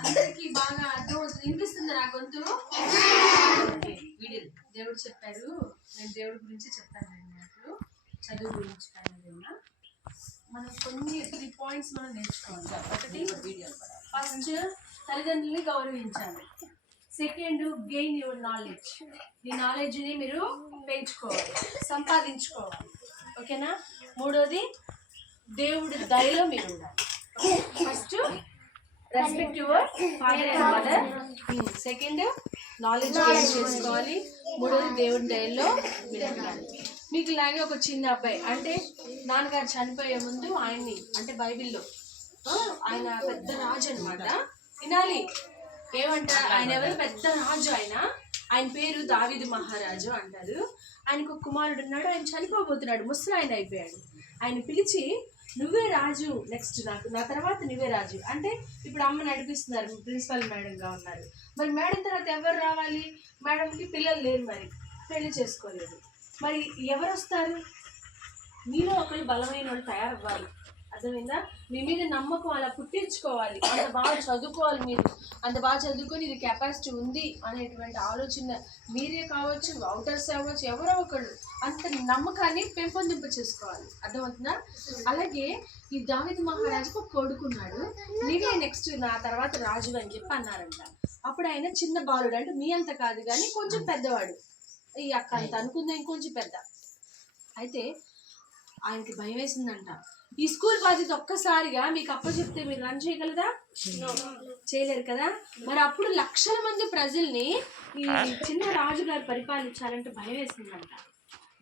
అందరికి బాగా అర్థం వినిపిస్తుంది నా గొంతు. దేవుడు చెప్పారు, నేను దేవుడి గురించి చెప్తాను. నాకు చదువు గురించి మనం కొన్ని 3 పాయింట్స్ మనం నేర్చుకోవాలి. ఒకటి, ఫస్ట్ తల్లిదండ్రుల్ని గౌరవించాలి. Second, gain your knowledge. మీ నాలెడ్జ్ని మీరు పెంచుకోవాలి, సంపాదించుకోవాలి. ఓకేనా? మూడోది, దేవుడి దయలో మీరు ఉండాలి. First respect your father and mother. Second, knowledge gain చేసుకోవాలి. మూడోది, దేవుడి దయలో మీరు ఉండాలి. మీకు ఇలాగే ఒక చిన్న అబ్బాయి, అంటే నాన్నగారు చనిపోయే ముందు ఆయన్ని, అంటే బైబిల్లో ఆయన పెద్ద రాజు అనమాట. వినాలి ఏమంటారు, ఆయన ఎవరు? పెద్ద రాజు. ఆయన పేరు దావీదు మహారాజు అంటారు. ఆయనకు ఒక కుమారుడు ఉన్నాడు, ఆయన చనిపోబోతున్నాడు, ముసలాయన అయిపోయాడు. ఆయన పిలిచి, నువ్వే రాజు, నెక్స్ట్ నా తర్వాత నువ్వే రాజు. అంటే ఇప్పుడు అమ్మ నడిపిస్తున్నారు, ప్రిన్సిపల్ మేడంగా ఉన్నారు. మరి మేడం తర్వాత ఎవరు రావాలి? మేడంకి పిల్లలు లేరు, మరి పెళ్లి చేసుకోలేదు. మరి ఎవరు వస్తారు? మీలో ఒకరు బలమైన వాళ్ళు తయారవ్వాలి. అర్థమైందా? మీ మీద నమ్మకం అలా పుట్టించుకోవాలి. అంత బాగా చదువుకోవాలి, మీరు అంత బాగా చదువుకొని ఇది కెపాసిటీ ఉంది అనేటువంటి ఆలోచన మీరే కావచ్చు, అవుటర్స్ అవ్వచ్చు, ఎవరో ఒకళ్ళు అంత నమ్మకాన్ని పెంపొందింప చేసుకోవాలి. అర్థమవుతుందా? అలాగే ఈ దావీదు మహారాజుకు కొడుకున్నాడు, నీవే నెక్స్ట్ నా తర్వాత రాజు అని చెప్పి అన్నారంట. అప్పుడు ఆయన చిన్న బాలుడు, అంటే మీ అంత కాదు కానీ కొంచెం పెద్దవాడు, ఈ అక్క అంత అనుకుందా, ఇంకొంచెం పెద్ద. అయితే ఆయనకి భయం వేసిందంట. ఈ స్కూల్ బాధ్యత ఒక్కసారిగా మీకు అప్పచెప్తే మీరు రన్ చేయగలదా? చేయలేరు కదా. మరి అప్పుడు లక్షల మంది ప్రజల్ని ఈ చిన్న రాజుగారు పరిపాలించాలంటే భయం వేసిందంట.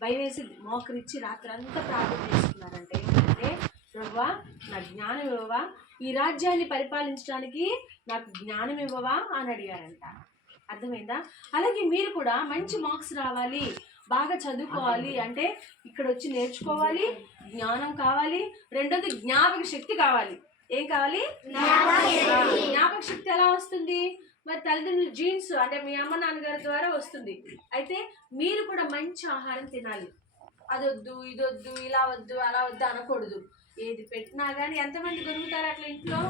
భయం వేసి మోకరిచ్చి రాత్రి అంతా ప్రార్థన చేసుకున్నారంట. ఏంటంటే, ప్రభువా నా జ్ఞానం ఇవ్వవా, ఈ రాజ్యాన్ని పరిపాలించడానికి నాకు జ్ఞానం ఇవ్వవా అని అడిగారంట. అర్థమైందా? అలాగే మీరు కూడా మంచి మార్క్స్ రావాలి, బాగా చదువుకోవాలి అంటే ఇక్కడ వచ్చి నేర్చుకోవాలి, జ్ఞానం కావాలి. రెండోది, జ్ఞాపక శక్తి కావాలి. ఏం కావాలి? జ్ఞాపక శక్తి ఎలా వస్తుంది? మరి తల్లిదండ్రుల జీన్స్, అంటే మీ అమ్మ నాన్నగారి ద్వారా వస్తుంది. అయితే మీరు కూడా మంచి ఆహారం తినాలి. అదొద్దు, ఇదొద్దు, ఇలా వద్దు, అలా వద్దు అనకూడదు. ఏది పెట్టినా కానీ ఎంతమంది కొనుగుతారు అట్లా ఇంట్లో?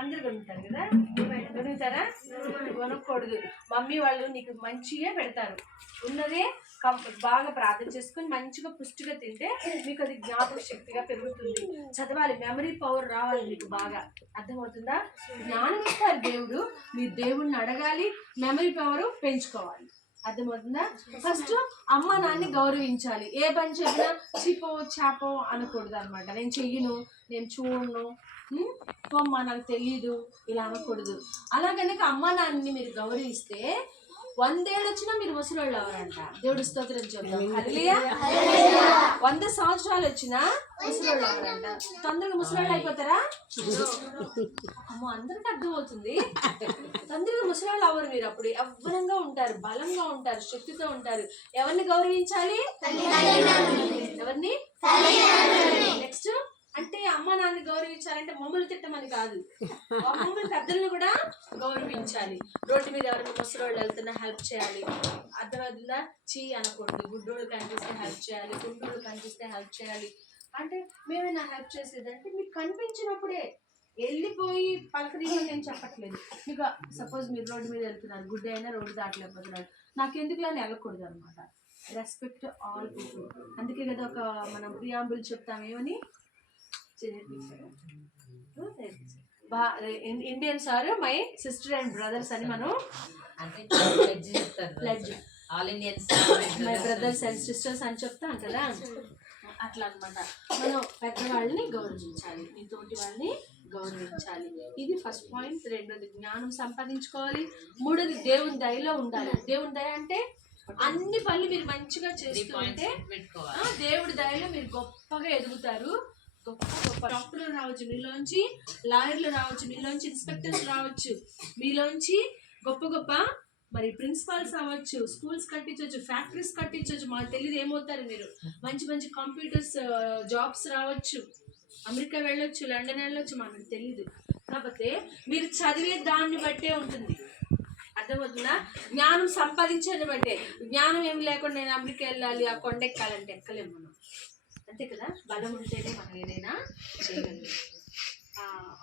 అందరు కొనుగుతారు కదా. కొనుగుతారా? కొనకూడదు. మమ్మీ వాళ్ళు నీకు మంచిగా పెడతారు, ఉన్నదే బాగా ప్రార్థన చేసుకుని మంచిగా పుష్టిగా తింటే మీకు అది జ్ఞాపక శక్తిగా పెరుగుతుంది. చదవాలి, మెమరీ పవర్ రావాలి మీకు బాగా. అర్థమవుతుందా? జ్ఞానం ఇస్తారు దేవుడు, మీరు దేవుడిని అడగాలి, మెమరీ పవర్ పెంచుకోవాలి. అర్థమవుతుందా? ఫస్ట్ అమ్మ నాన్ని గౌరవించాలి. ఏ పని చెప్పినా చీపో చాపో అనకూడదు అనమాట. నేను చెయ్యను, నేను చూడను, అమ్మ నాకు తెలియదు ఇలా అనకూడదు. అలా కనుక అమ్మ నాన్నని మీరు గౌరవిస్తే 100 ఏళ్ళు వచ్చినా మీరు ముసలోళ్ళు అవరంట. దేవుడు స్తోత్రం చెప్తాం. హల్లెలూయా. 100 సంవత్సరాలు వచ్చినా ముసలోళ్ళు అవరంట. తొందరగా ముసలోళ్ళు అయిపోతారా? అమ్మో, అందరికి అర్థమవుతుంది. తొందరగా ముసలోళ్ళు అవరు మీరు. అప్పుడు యవ్వనంగా ఉంటారు, బలంగా ఉంటారు, శక్తితో ఉంటారు. ఎవరిని గౌరవించాలి? ఎవరిని? నెక్స్ట్ అంటే అమ్మ నాన్న గౌరవించాలంటే మమ్మల్ని తిట్టమని కాదు, మమ్మల్ని పెద్దలను కూడా గౌరవించాలి. రోడ్డు మీద ఎవరైనా ముసలోళ్ళు వెళ్తున్నా హెల్ప్ చేయాలి. అర్థమవుతుందా? చీ అనకూడదు. గుడ్డోళ్ళు కనిపిస్తే హెల్ప్ చేయాలి, గుండోళ్ళు కనిపిస్తే హెల్ప్ చేయాలి. అంటే మేమైనా హెల్ప్ చేసేదంటే మీకు కనిపించినప్పుడే, వెళ్ళిపోయి పలకరించో నేను చెప్పట్లేదు. మీకు సపోజ్ మీరు రోడ్డు మీద వెళ్తున్నారు, గుడ్డ అయినా రోడ్డు దాటలేకపోతున్నారు, నాకెందుకు అని వెళ్ళకూడదు అనమాట. Respect all people. అందుకే కదా ఒక మనం ప్రియాంబుల్ చెప్తాం, ఏమని? Indians are my sister and brothers అని మనం pledge, all Indians my brothers and sisters అని చెప్తాం కదా. అట్లా అనమాట. మనం పెద్దవాళ్ళని గౌరవించాలి, మీ తోటి వాళ్ళని గౌరవించాలి. ఇది ఫస్ట్ పాయింట్. రెండోది, జ్ఞానం సంపాదించుకోవాలి. మూడోది, దేవుని దయలో ఉండాలి. దేవుని దయ అంటే అన్ని పనులు మీరు మంచిగా చేస్తుంటే దేవుడి దయలో మీరు గొప్పగా ఎదుగుతారు. గొప్ప గొప్ప డాక్టర్లు రావచ్చు మీలోంచి, లాయర్లు రావచ్చు మీలోంచి, ఇన్స్పెక్టర్స్ రావచ్చు మీలోంచి, గొప్ప గొప్ప మరి ప్రిన్సిపాల్స్ అవ్వచ్చు, స్కూల్స్ కట్టించవచ్చు, ఫ్యాక్టరీస్ కట్టించవచ్చు. మాకు తెలియదు ఏమవుతారు మీరు. మంచి మంచి కంప్యూటర్స్ జాబ్స్ రావచ్చు, అమెరికా వెళ్ళొచ్చు, లండన్ వెళ్ళొచ్చు, మనకు తెలియదు. కాకపోతే మీరు చదివే దాన్ని బట్టే ఉంటుంది. అర్థమవుతుందా? జ్ఞానం సంపాదించడం అంటే జ్ఞానం ఏమి లేకుండా నేను అమెరికా వెళ్ళాలి, ఆ కొండ ఎక్కాలంటే ఎక్కలేము మనం, అంతే కదా. బలం ఉంటేనే మనం ఏదైనా చేయగలం.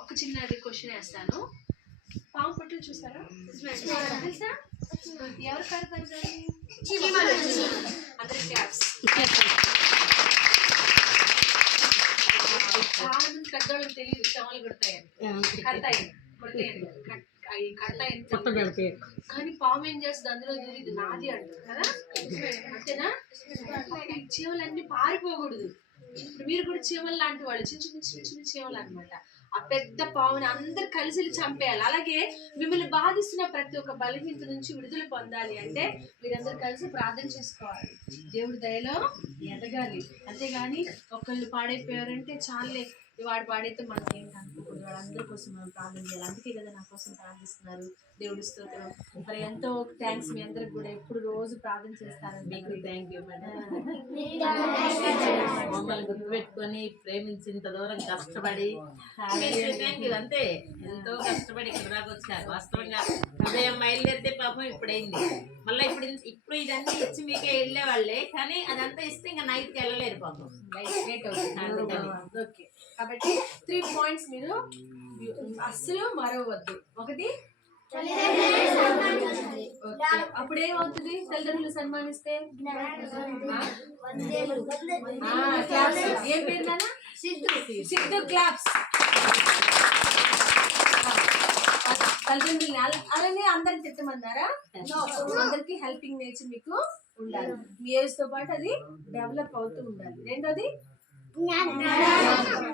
ఒక చిన్నది క్వశ్చన్ వేస్తాను. పాము పట్టులు చూసారా? తెలుసా? ఎవరు కడతారు దాన్ని? అందరి క్యాప్స్. చాలా మంది పెద్దవాళ్ళకి తెలియదు చెమలు కడతాయని. కానీ పాము ఏం చేస్తుంది? అందులో తెలియదు నాది అంటారు కదా, అంతేనా? చీమలన్నీ పారిపోకూడదు. ఇప్పుడు మీరు కూడా చీమలు లాంటి వాళ్ళు, చిన్న చిన్న చిన్న చిన్న చీమలు అనమాట. ఆ పెద్ద పావుని అందరు కలిసి చంపేయాలి. అలాగే మిమ్మల్ని బాధిస్తున్న ప్రతి ఒక్క బలహీనత నుంచి విడుదల పొందాలి అంటే మీరందరూ కలిసి ప్రార్థన చేసుకోవాలి, దేవుడి దయలో ఎదగాలి. అంతేగాని ఒకళ్ళు పాడైపోయారంటే చాలే, వాడు పాడైతే మనకేం అనుకోకూడదు. వాళ్ళందరి కోసం మనం ప్రార్థన చేయాలి. అందుకే కదా నా కోసం ప్రార్థిస్తున్నారు. దేవుడి స్తోత్రం. మరి ఎంతో థ్యాంక్స్ మీ అందరికి కూడా. ఎప్పుడు రోజు ప్రార్థన చేస్తారని మీకు థ్యాంక్ యూ మేడం. మమ్మల్ని గుర్తుపెట్టుకొని ప్రేమించేంత దూరం కష్టపడి థ్యాంక్ యూ. అంతే, ఎంతో కష్టపడి ఇక్కడ దాకా వచ్చారు. వాస్తవంగా ఉదయం బయలుదేరితే పాపం ఇప్పుడైంది. మళ్ళీ ఇప్పుడు ఇదన్నీ ఇచ్చి మీకే వెళ్ళే వాళ్ళే, కానీ అదంతా ఇస్తే ఇంకా నైట్కి వెళ్ళలేరు పాపం. ఓకే, కాబట్టి 3 పాయింట్స్ మీరు అస్సలు మరవద్దు. ఒకటి, అప్పుడేమవుతుంది? తల్లిదండ్రులు సన్మానిస్తే ఏం పేరు నాన్న? సిద్ధు క్లాప్స్. తల్లిదండ్రులని అలానే అందరికి తిట్టమన్నారా? అందరికి హెల్పింగ్ నేచర్ మీకు ఉండాలి. మీ ఏజ్ తో పాటు అది డెవలప్ అవుతూ ఉండాలి. రెండోది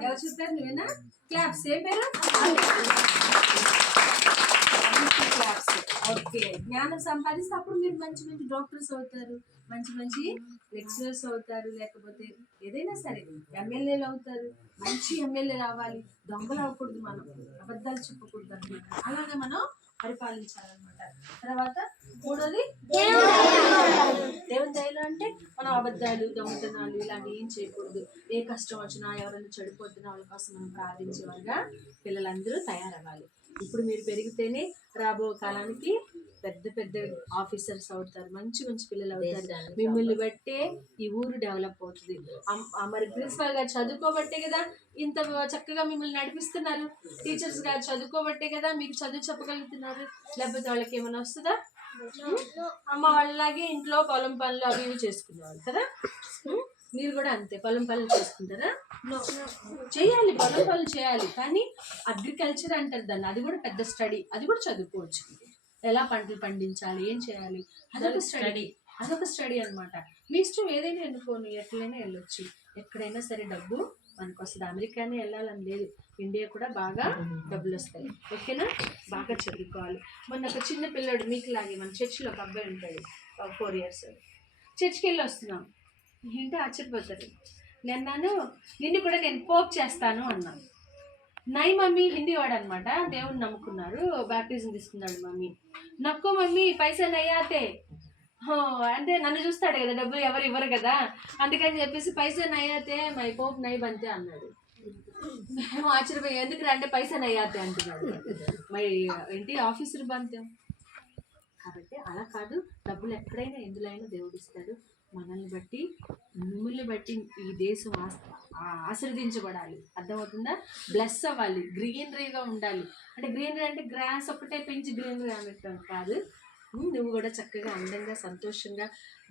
ఎవరు చెప్పారు? నువ్వేనా? క్లాప్స్. ఏం పేరు? క్లాప్స్. ఓకే, జ్ఞానం సంపాదిస్తే అప్పుడు మీరు మంచి మంచి డాక్టర్స్ అవుతారు, మంచి మంచి లెక్చరర్స్ అవుతారు, లేకపోతే ఏదైనా సరే ఎమ్మెల్యేలు అవుతారు. మంచి ఎమ్మెల్యేలు అవ్వాలి. దొంగలు అవ్వకూడదు, మనం అబద్ధాలు చెప్పకూడదు అనమాట. అలాగే మనం పరిపాలించాలన్నమాట. తర్వాత మూడోది దేవుని దయలో అంటే మనం అబద్ధాలు, దొంగతనాలు ఇలాంటి ఏం చేయకూడదు. ఏ కష్టం వచ్చినా, ఎవరైనా చెడిపోతున్నా వాళ్ళ కోసం మనం ప్రార్థించేవారుగా పిల్లలందరూ తయారవ్వాలి. ఇప్పుడు మీరు పెరిగితేనే రాబో కాలానికి పెద్ద పెద్ద ఆఫీసర్స్ అవుతారు, మంచి మంచి పిల్లలు అవుతారు. మిమ్మల్ని బట్టే ఈ ఊరు డెవలప్ అవుతుంది. మరి ప్రిన్సిపల్ గారు చదువుకోబట్టే కదా ఇంత చక్కగా మిమ్మల్ని నడిపిస్తున్నారు. టీచర్స్ గారు చదువుకోబట్టే కదా మీకు చదువు చెప్పగలుగుతున్నారు. లేకపోతే వాళ్ళకి ఏమైనా వస్తుందా? అమ్మ వాళ్ళలాగే ఇంట్లో పొలం పనులు అవి ఇవి చేసుకునేవాళ్ళు కదా. మీరు కూడా అంతే, పొలం పనులు చేసుకుంటారా? చేయాలి, పొలం పనులు చేయాలి. కానీ అగ్రికల్చర్ అంటారు దాన్ని, అది కూడా పెద్ద స్టడీ. అది కూడా చదువుకోవచ్చు. ఎలా పంటలు పండించాలి, ఏం చేయాలి, అదొక స్టడీ అనమాట. మీ ఇష్టం ఏదైనా ఎన్నుకోని, ఎట్లయినా వెళ్ళొచ్చు. ఎక్కడైనా సరే డబ్బు మనకు వస్తుంది. అమెరికానే వెళ్ళాలని లేదు, ఇండియా కూడా బాగా డబ్బులు వస్తాయి. ఓకేనా? బాగా చదువుకోవాలి. మొన్న ఒక చిన్న పిల్లడు మీకు లాగే మన చర్చిలో ఒక అబ్బాయి ఉంటాడు, 4 years. చర్చికి వెళ్ళి వస్తున్నాం. ఏంటో ఆశ్చర్యపోతారు. నిన్ను కూడా నేను పోప్ చేస్తాను అన్నాను. నై మమ్మీ, హిందీ వాడు అనమాట. దేవుడిని నమ్ముకున్నారు, బ్యాప్టిజం తీసుకున్నాడు. మమ్మీ నక్కో మమ్మీ పైసా నయ్యాతే అంటే నన్ను చూస్తాడు కదా, డబ్బులు ఎవరు ఇవ్వరు కదా, అందుకని చెప్పేసి పైసా నయ్యాతే మై పోప్ నై బంతే అన్నాడు. మేము ఆశ్చర్యపోయి, ఎందుకు అంటే పైసా నయ్యాతే అంటున్నాడు. మరి ఏంటి ఆఫీసర్ బంతే. కాబట్టి అలా కాదు, డబ్బులు ఎక్కడైనా ఎందులోనైనా దేవుడు ఇస్తాడు. మనల్ని బట్టి, మిమ్మల్ని బట్టి ఈ దేశం ఆశీర్వదించబడాలి. అర్థమవుతుందా? బ్లెస్ అవ్వాలి, గ్రీనరీగా ఉండాలి. అంటే గ్రీనరీ అంటే గ్రాస్ ఒకటే పెంచి గ్రీనరీ అనటం కాదు. నువ్వు కూడా చక్కగా అందంగా సంతోషంగా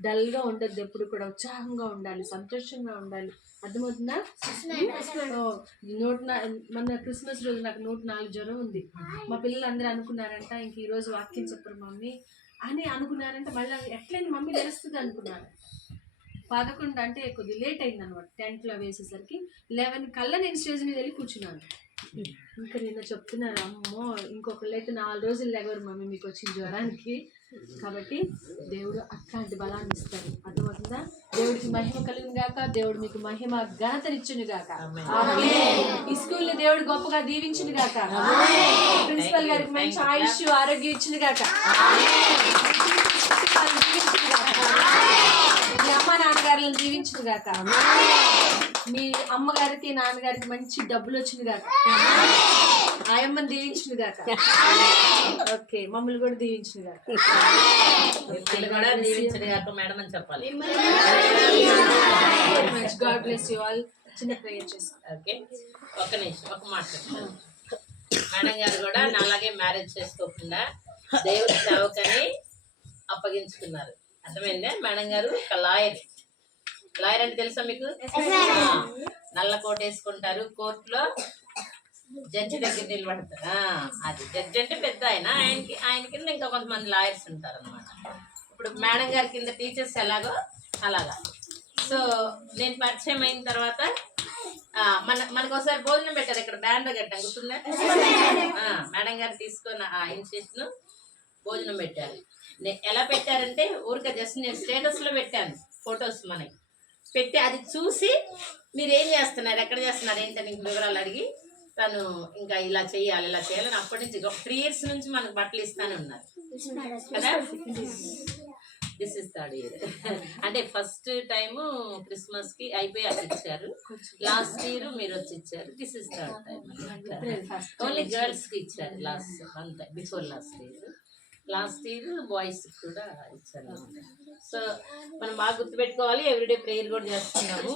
డల్గా ఉండద్దు, ఎప్పుడు కూడా ఉత్సాహంగా ఉండాలి, సంతోషంగా ఉండాలి. అర్థమవుతుందా? మొన్న క్రిస్మస్ రోజు నాకు 104 జ్వరం ఉంది. మా పిల్లలు అందరూ అనుకున్నారంట ఇంక ఈరోజు వాక్యం చెప్పరు మమ్మీ అని అనుకున్నారంటే, మళ్ళీ ఎట్లయినా మమ్మీ తెలుస్తుంది అనుకున్నారు. 11 అంటే కొద్దిగా లేట్ అయింది అనమాట. టెంట్లో వేసేసరికి 11 కల్లా నేను స్టేజ్ మీద వెళ్ళి కూర్చున్నాను. ఇంకా నిన్న చెప్తున్నారు, అమ్మో ఇంకొకళ్ళైతే 4 రోజులు లేవరు మమ్మీ మీకు వచ్చిన జ్వరానికి. కాబట్టి దేవుడు అట్లాంటి బలాన్ని ఇస్తాడు. అర్థమవుతుందా? దేవుడికి మహిమ కలుగును గాక, దేవుడు మీకు మహిమ ఘనతనిచ్చును గాక. ఈ స్కూల్ని దేవుడు గొప్పగా దీవించును గాక. ప్రిన్సిపల్ గారికి మంచి ఆయుష్ ఆరోగ్యం ఇచ్చును గాక. మీ అమ్మ నాన్నగారు పిల్లల్ని దీవించును గాక. మీ అమ్మగారికి నాన్నగారికి మంచి డబ్బులు వచ్చింది గాక. ఆయమ్మని దీవించును గాక. ఓకే, మమ్మల్ని కూడా దీవించును గాక. మిమ్మల్ని కూడా దీవించను గాక మేడం అని చెప్పాలి. God bless you all. చిన్న ప్రేయర్ చేసుకోండి. ఓకే, ఒక నిమిషం, ఒక మాట చెప్తాను. మేడం గారు కూడా నాలాగే మ్యారేజ్ చేసుకోకుండా దేవుడి సేవకని అప్పగించుకున్నారు. అర్థమైందే? మేడం గారు ఒక లాయర్. లాయర్ అంటే తెలుసా మీకు? నల్ల కోట్ వేసుకుంటారు, కోర్టులో జడ్జి దగ్గర నిలబడతారు. అది జడ్జి అంటే పెద్ద ఆయన కింద ఇంకా కొంతమంది లాయర్స్ ఉంటారు అనమాట. ఇప్పుడు మేడం గారి కింద టీచర్స్ ఎలాగో అలాగా. సో నేను పరిచయం అయిన తర్వాత మనకు ఒకసారి భోజనం పెట్టారు ఇక్కడ బ్యాండ్ గట్టాం, గుర్తుందా? మేడం గారు తీసుకొని ఆ ఇన్స్టిట్యూషన్ భోజనం పెట్టారు. ఎలా పెట్టారంటే ఊరికే జస్ట్ నేను స్టేటస్లో పెట్టాను ఫొటోస్ మనకి పెట్టి, అది చూసి మీరు ఏం చేస్తున్నారు, ఎక్కడ చేస్తున్నారు ఏంటని వివరాలు అడిగి తను ఇంకా ఇలా చేయాలని అప్పటి నుంచి 3 years నుంచి మనకు బట్టలు ఇస్తానే ఉన్నారు కదా. This is 3rd year. అంటే ఫస్ట్ టైము క్రిస్మస్కి అయిపోయి అక్కడ ఇచ్చారు, లాస్ట్ ఇయర్ మీరు వచ్చి ఇచ్చారు. This is 3rd time. Only గర్ల్స్కి ఇచ్చారు లాస్ట్ అంతే, బిఫోర్ లాస్ట్ ఇయర్ బాయ్స్ కూడా ఇచ్చారు. సో మనం బాగా గుర్తుపెట్టుకోవాలి. ఎవ్రీడే ప్రేయర్ కూడా చేస్తున్నాము.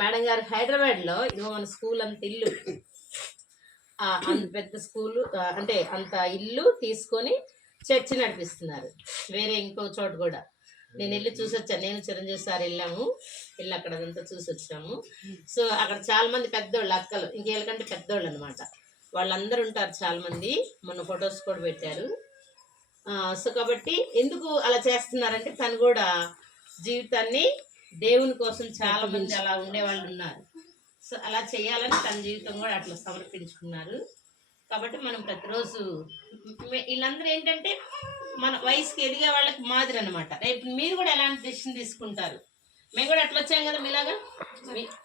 మేడం గారు హైదరాబాద్లో ఇదిగో మన స్కూల్ అంత ఇల్లు, అంత పెద్ద స్కూలు, అంటే అంత ఇల్లు తీసుకొని చర్చి నడిపిస్తున్నారు. వేరే ఇంకో చోట కూడా నేను వెళ్ళి చూసి వచ్చాను. నేను చిరంజీవి సార్ వెళ్ళి అక్కడ అదంతా చూసి వచ్చాము. సో అక్కడ చాలా మంది పెద్దోళ్ళు, అక్కలు, ఇంకేళ్ళకంటే పెద్దోళ్ళు అనమాట. వాళ్ళందరూ ఉంటారు చాలా మంది. మొన్న ఫొటోస్ కూడా పెట్టారు. సో కాబట్టి ఎందుకు అలా చేస్తున్నారంటే తను కూడా జీవితాన్ని దేవుని కోసం చాలా మంది అలా ఉండేవాళ్ళు ఉన్నారు. సో అలా చేయాలని తన జీవితం కూడా అట్లా సమర్పించుకున్నారు. కాబట్టి మనం ప్రతిరోజు వీళ్ళందరూ ఏంటంటే మన వయసుకి ఎదిగే వాళ్ళకి మాదిరి అనమాట. రేపు మీరు కూడా ఎలాంటి డెసిషన్ తీసుకుంటారు. మేము కూడా అట్లా వచ్చాం కదా, మీలాగా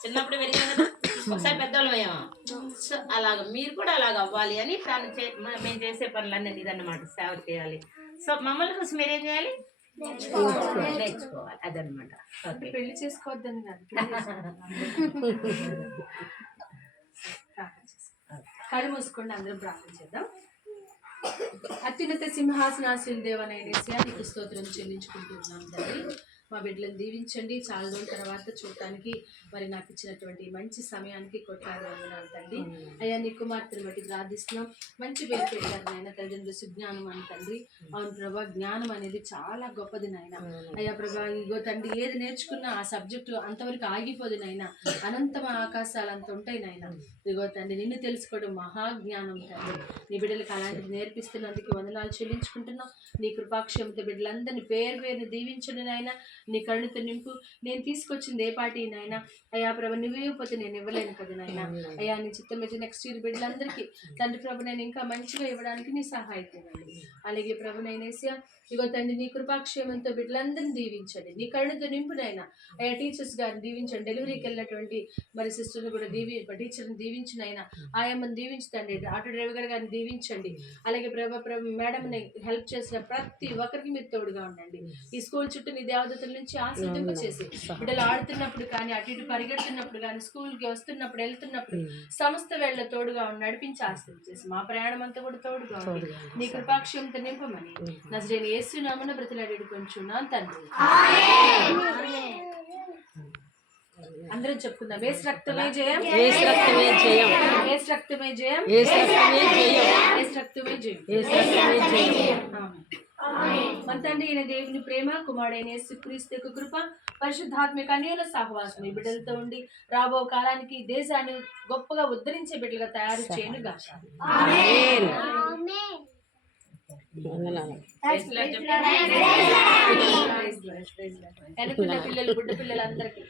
చిన్నప్పుడు పెరిగాం కదా, ఒకసారి పెద్దవాళ్ళం అయ్యామా. సో అలాగ మీరు కూడా అలాగ అవ్వాలి అని తను మేము చేసే పనులన్నీ ఇదన్నమాట, సేవ చేయాలి. సో మమ్మల్ని చూసి మీరేం చేయాలి, నేర్చుకోవాలి. అదనమాట. పెళ్లి చేసుకోవద్దని కళ్ళు మూసుకోండి, అందరం ప్రార్థన చేద్దాం. అత్యున్నత సింహాసనాశీల దేవనైనా నీకు స్తోత్రం చెల్లించుకుంటున్నాం తండ్రి. మా బిడ్డలను దీవించండి. చాలా రోజుల తర్వాత చూడటానికి మరి నాకు ఇచ్చినటువంటి మంచి సమయానికి కొట్లాడి వందనాలు తండ్రి. అయ్యా నీ కుమార్తెను బట్టి ప్రార్థిస్తున్నాం. మంచి పేరు పెట్టారు నాయన తల్లిదండ్రులు, సుజ్ఞానం అని తండ్రి. అవును ప్రభా, జ్ఞానం అనేది చాలా గొప్పది నాయన. అయ్యా ప్రభా, ఇగో తండ్రి ఏది నేర్చుకున్నా ఆ సబ్జెక్టు అంతవరకు ఆగిపోదు నాయన. అనంతమ ఆకాశాలు అంత ఉంటాయి నాయన. ఇదిగో తండ్రి నిన్ను తెలుసుకోవడం మహాజ్ఞానం తండ్రి. నీ బిడ్డలకు అలాంటిది నేర్పిస్తున్నందుకు వందనాలు చెల్లించుకుంటున్నాం. నీ కృపాక్షేమత బిడ్డలందరినీ పేరు దీవించండి నాయన. నీ కరుణతో నింపు. నేను తీసుకొచ్చింది ఏ పార్టీ నాయన. అయ్యా ప్రభు నువ్వే పోతే నేను ఇవ్వలేను కదా నాయన. అయ్యా నీ చిత్తం అయితే నెక్స్ట్ ఇయర్ బిడ్డలందరికీ తండ్రి ప్రభు నేను ఇంకా మంచిగా ఇవ్వడానికి నీ సహాయపడండి. అలాగే ప్రభు నైనేసియా ఇగో తండ్రి నీ కృపాక్షేమంతో బిడ్డలందరినీ దీవించండి. నీ కరుణతో నింపునైనా. అయ్యా టీచర్స్ గారిని దీవించండి. డెలివరీకి వెళ్ళినటువంటి మరి సిస్టర్ని కూడా టీచర్ని దీవించినైనా. ఆయమ్మని దీవించండి. ఆటో డ్రైవర్ గారిని దీవించండి. అలాగే ప్రభు మేడంని హెల్ప్ చేసిన ప్రతి ఒక్కరికి మీరు తోడుగా ఉండండి. ఈ స్కూల్ చుట్టూ నీ దేవదతుల నుంచి ఆశీర్వదింప చేసి బిడ్డలు ఆడుతున్నప్పుడు కానీ అటు ఇటు పరిగెడుతున్నప్పుడు కానీ స్కూల్కి వస్తున్నప్పుడు వెళ్తున్నప్పుడు సమస్త వేళ తోడుగా నడిపించి ఆశీర్వదింప చేసి మా ప్రయాణం అంతా కూడా తోడుగా ఉంది. నీ కృపాక్షేమంతో నింపమని నజరేయుని యేసు నామమున బ్రతిలాడి కొంచున్నాను తండ్రి. అందరం చెప్పుకుందాం. యేసు రక్తమే జయం, యేసు రక్తమే జయం, యేసు రక్తమే జయం, యేసు రక్తమే జయం, యేసు రక్తమే జయం, యేసు రక్తమే జయం. ఆమేన్. మన తండ్రి అయిన దేవుని ప్రేమ, కుమారుడైన యేసుక్రీస్తు యొక్క కృప, పరిశుద్ధాత్మిక అన్యోన్య సహవాసం ఈ బిడ్డలతో ఉండి రాబో కాలానికి దేశాన్ని గొప్పగా ఉద్ధరించే బిడ్డలుగా తయారు చేయను గాక. ఆమేన్. పిల్లలు బుడ్డ పిల్లలందరికీ